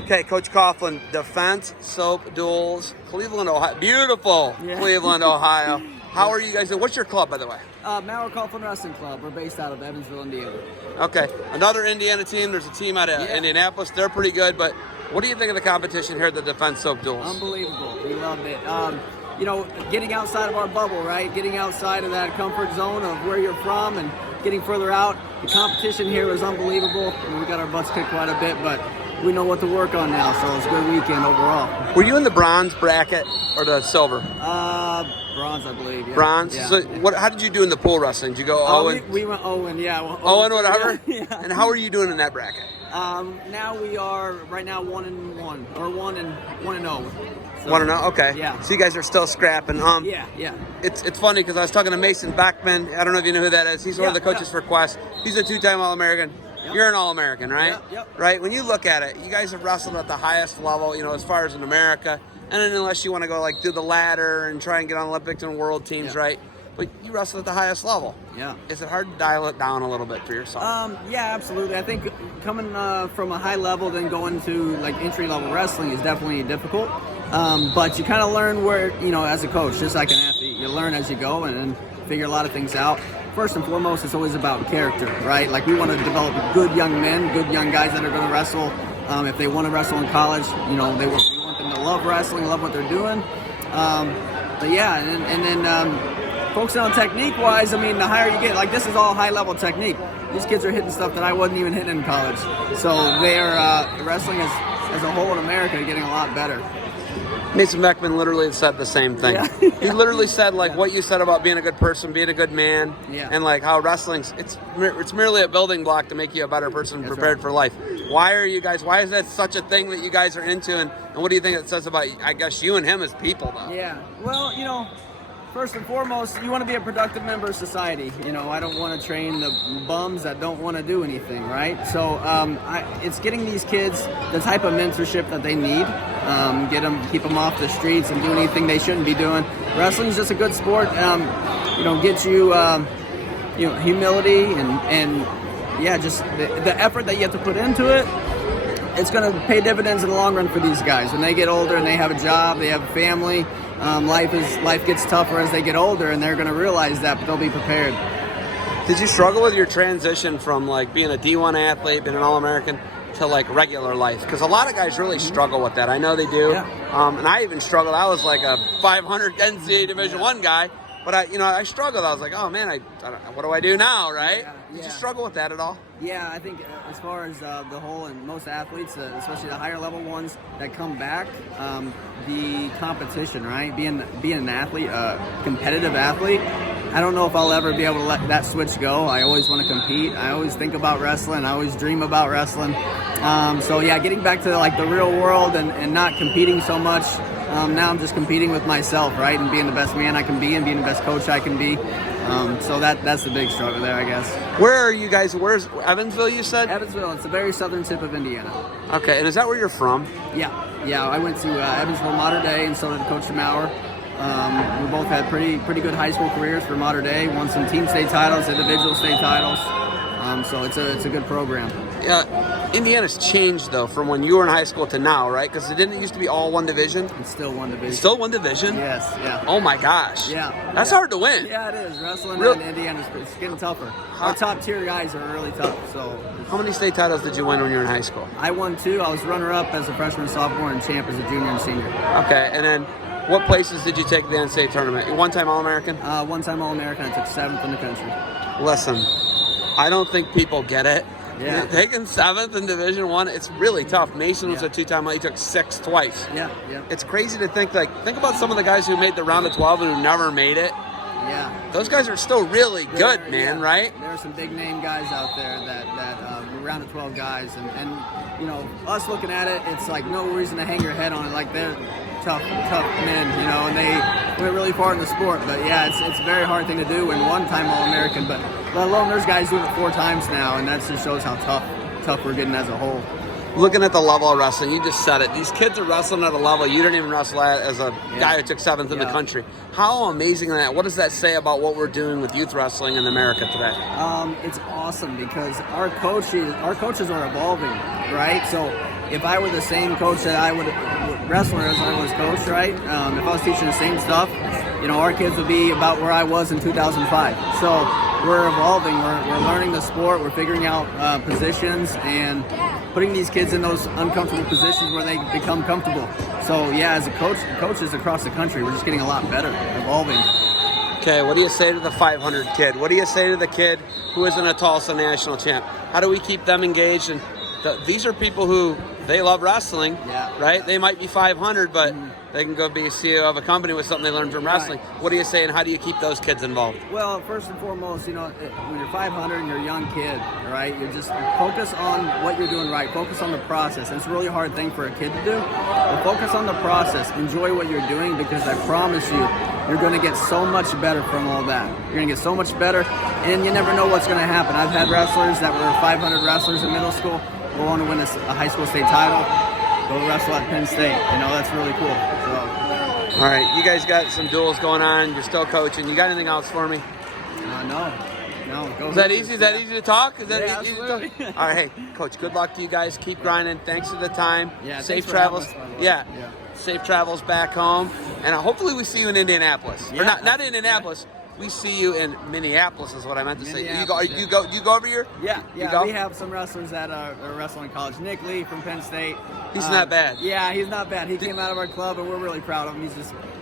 Okay, Coach Coughlin, defense, soap, duels, Cleveland, Ohio. Beautiful, Yeah. Cleveland, Ohio. How are you guys doing? What's your club, by the way? Mauer Coughlin Wrestling Club. We're based out of Evansville, Indiana. Okay, another Indiana team. There's a team out of Indianapolis. They're pretty good, but what do you think of the competition here at the defense soap duels? Unbelievable. We loved it. Getting outside of our bubble, right? Getting outside of that comfort zone of where you're from and getting further out. The competition here was unbelievable. We got our butts kicked quite a bit, but we know what to work on now, so it's a good weekend overall. Were you in the bronze bracket or the silver? Bronze, I believe. Yeah. Bronze? Yeah. So how did you do in the pool wrestling? Did you go Owen? We went Owen, yeah. Owen, whatever? Yeah. And how are you doing in that bracket? Now we are, right now, 1-1, or 1-0. So, 1-0? Okay. Yeah. So you guys are still scrapping. Yeah. It's funny because I was talking to Mason Beckman. I don't know if you know who that is. He's one of the coaches for Quest. He's a two-time All-American. Yep. You're an All-American, right? Yep. Right? When you look at it, you guys have wrestled at the highest level, as far as in America. And then unless you want to go like through the ladder and try and get on Olympics and world teams, right? But you wrestle at the highest level. Yeah. Is it hard to dial it down a little bit for yourself? Yeah, absolutely. I think coming from a high level, then going to like entry level wrestling is definitely difficult. But you kind of learn where, as a coach, just like an athlete, you learn as you go and figure a lot of things out. First and foremost, it's always about character, right? Like we want to develop good young men, good young guys that are going to wrestle. If they want to wrestle in college, we want them to love wrestling, love what they're doing. But yeah, and then focusing on technique-wise, the higher you get, like this is all high-level technique. These kids are hitting stuff that I wasn't even hitting in college. So they're wrestling as a whole in America getting a lot better. Mason Beckman literally said the same thing. Yeah. He literally said what you said about being a good person, being a good man, and like how wrestling's it's merely a building block to make you a better person prepared for life. Why is that such a thing that you guys are into, and what do you think it says about, I guess, you and him as people though? Yeah, well, first and foremost, you want to be a productive member of society. I don't want to train the bums that don't want to do anything, right? So it's getting these kids the type of mentorship that they need. Keep them off the streets and do anything they shouldn't be doing. Wrestling's just a good sport. Get you, humility and just the effort that you have to put into it. It's going to pay dividends in the long run for these guys. When they get older and they have a job, they have a family, life gets tougher as they get older, and they're going to realize that, but they'll be prepared. Did you struggle with your transition from like being a D1 athlete, being an All-American, to like regular life? Because a lot of guys really struggle with that. I know they do. Yeah. And I even struggled. I was like a 500 NCAA Division I guy. But I struggled. I was like, oh man, I don't know, what do I do now, right? Did you struggle with that at all? Yeah, I think as far as the whole, and most athletes, especially the higher level ones that come back, the competition, right? Being an athlete, a competitive athlete, I don't know if I'll ever be able to let that switch go. I always want to compete. I always think about wrestling. I always dream about wrestling. Getting back to like the real world and not competing so much. Now I'm just competing with myself, right, and being the best man I can be and being the best coach I can be. So that's the big struggle there, I guess. Where are you guys? Where's Evansville, you said? Evansville. It's the very southern tip of Indiana. Okay, and is that where you're from? Yeah. I went to Evansville Mater Dei, and so did Coach Mauer. We both had pretty good high school careers for Mater Dei. Won some team state titles, individual state titles. So it's a good program. Yeah, Indiana's changed though from when you were in high school to now, right? Because it didn't used to be all one division. It's still one division. It's still one division. Yes. Yeah. Oh my gosh. Yeah. That's hard to win. Yeah, it is. Wrestling in Indiana is getting tougher. Our top tier guys are really tough. So. How many state titles did you win when you were in high school? I won 2. I was runner-up as a freshman, sophomore, and champ as a junior and senior. Okay, and then what places did you take the NCAA tournament? One-time All-American? One-time All-American. I took 7th in the country. Listen, I don't think people get it. Yeah. Taking 7th in Division I, it's really tough. Mason was a 2-time. He took 6th twice. Yeah. It's crazy to think about some of the guys who made the round of 12 and who never made it. Yeah. Those guys are still really good, man, right? There are some big name guys out there that round of 12 guys, and us looking at it, it's like no reason to hang your head on it. Like they're tough men, and they went really far in the sport. But yeah, it's a very hard thing to do in one-time All-American, but let alone there's guys doing it 4 times now, and that just shows how tough we're getting as a whole. Looking at the level of wrestling, you just said it. These kids are wrestling at a level you didn't even wrestle at as a guy who took 7th in the country. How amazing is that? What does that say about what we're doing with youth wrestling in America today? It's awesome because our coaches are evolving, right? So if I were the same coach that I would wrestler as I was coach, right? If I was teaching the same stuff, our kids would be about where I was in 2005. So we're evolving. We're learning the sport. We're figuring out positions and putting these kids in those uncomfortable positions where they become comfortable. So yeah, as a coach, coaches across the country, we're just getting a lot better, evolving. Okay, what do you say to the 500 kid? What do you say to the kid who isn't a Tulsa national champ? How do we keep them engaged? And these are people who, they love wrestling, right? They might be 500, but they can go be a CEO of a company with something they learned from wrestling. Right. What do you say, and how do you keep those kids involved? Well, first and foremost, when you're 500 and you're a young kid, right, you just focus on what you're doing right. Focus on the process. And it's a really hard thing for a kid to do. But focus on the process. Enjoy what you're doing, because I promise you, you're going to get so much better from all that. You're going to get so much better, and you never know what's going to happen. I've had wrestlers that were 500 wrestlers in middle school go on to win a high school state title, go wrestle at Penn State. That's really cool. So. All right, you guys got some duels going on. You're still coaching. You got anything else for me? No. Is that easy? Is that easy to talk? Is that easy absolutely. to talk? All right, hey, Coach, good luck to you guys. Keep grinding. Thanks for the time. Yeah, safe travels. Safe travels back home. And hopefully we see you in Indianapolis. Yeah, or not Indianapolis. We see you in Minneapolis is what I meant to say. You go over here? Yeah. We have some wrestlers that are wrestling in college. Nick Lee from Penn State. He's not bad. Yeah, he's not bad. He came out of our club, and we're really proud of him.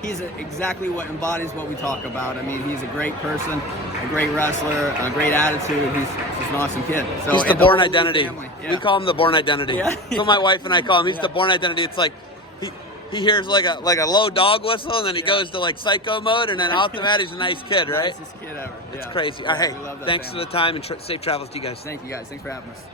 He's exactly what embodies what we talk about. I mean, he's a great person, a great wrestler, a great attitude. He's just an awesome kid. So he's the Born Identity. Yeah. We call him the Born Identity. Yeah. So my wife and I call him. He's the Born Identity. It's like he hears like a low dog whistle, and then he goes to like psycho mode, and then off the mat he's a nice kid, right? Nicest kid ever. It's crazy. All right, hey, thanks for the time, and safe travels to you guys. Thank you guys. Thanks for having us.